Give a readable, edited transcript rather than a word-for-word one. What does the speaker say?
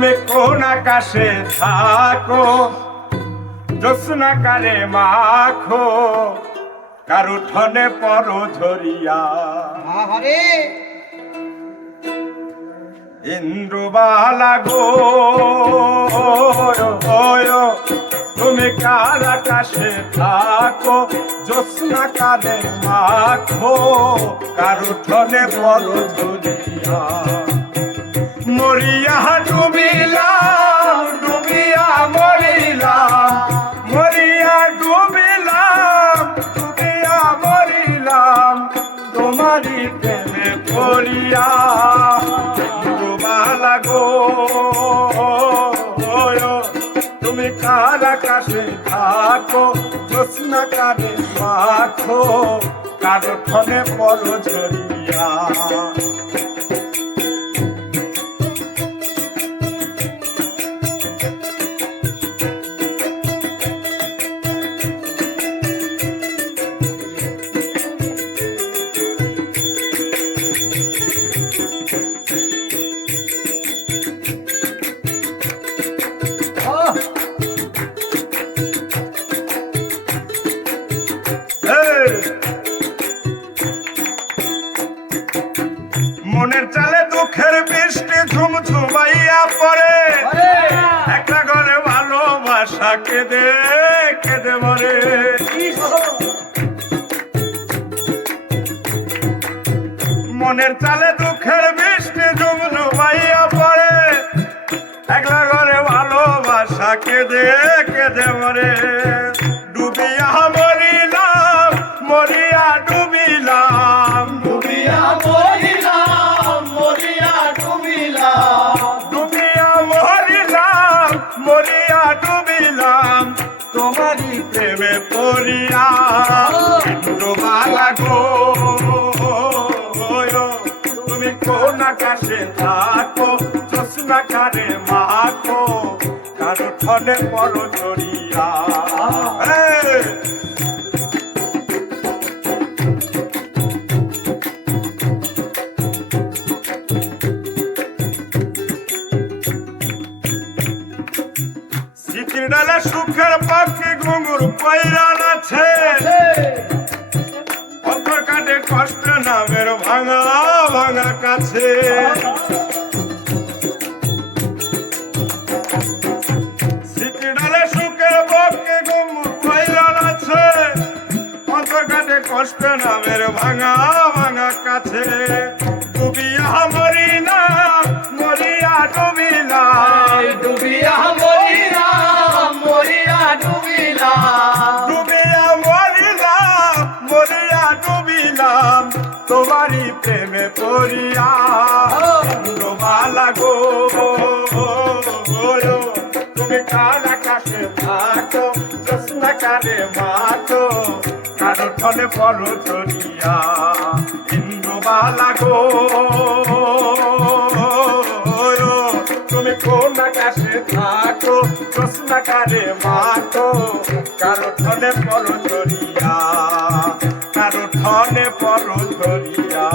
তুমি কোন আকাশে থাকো, জ্যোৎস্না কারে মাখো, কারু ঠনে পর ঝরিয়া। ইন্দ্রবালা গো তুমি কার আকাশে থাকো, জ্যোৎস্না কারে মাখো, কারু ঠনে পর ঝরিয়া। মরিয়া ডুবিলাম, ডুবিয়া মরিলাম, মরিয়া ডুবিলাম, ডুবিয়া মরিলাম, তোমারই প্রেমে পড়িয়া। ডুবালা গো তুমি কার আকাশে থাকো, জ্যোৎস্না কারে মাখো, কারো ঠনে পর ঝরিয়া। মনের চালে দুঃখের বৃষ্টি ঝুমঝুমাইয়া পড়ে, একটা ঘরে ভালোবাসা কেঁদে কেঁদে মরে। মনের চালে দুঃখের বৃষ্টি ঝুমঝুমাইয়া পড়ে, একলা ঘরে ভালোবাসা কেঁদে কেঁদে মরে। ডুবিয়া মরিলাম, মরিয়া ডুবিলাম, ডুবিয়া মরিলাম, মরিয়া ডুবিলাম, ডুবিয়া মরিলাম, মরিয়া ডুবিলাম, তোমারই প্রেমে পড়িয়া। ডুবালা গো তুমি কোন আকাশে থাকো, জ্যোৎস্না কারে মাখো, কারো ঠনে পর ঝরিয়া। ডালে সুখের পাখি ঘুঙুর পয়রান আছে, অন্তর কাটে কষ্ট নামের ভাঙা ভাঙা কাছে। ডালে সুখের পাখি ঘুঙুর পয়রান আছে, অন্তর কাটে কষ্ট নামের ভাঙা ভাঙা কাছে। ডুবিয়া মরি না, মরিয়া ডুবিলা, ডুবিয়া মরিলাম, মরিয়া ডুবিলাম, ডুবিয়া মরিলাম, মরিয়া ডুবিলাম, তোমারই প্রেমে পড়িয়া। ডোবালা গো তুমি কার আকাশে থাকো, জ্যোৎস্না কারে মাখো, কারো ঠনে পর ঝরিয়া। ইন্দ্রবালা গো তুমি কোন আকাশে থাকো, জ্যোৎস্না কারে মাখো, কারো ঠনে পর ঝরিয়া, কারো ঠনে পর ঝরিয়া।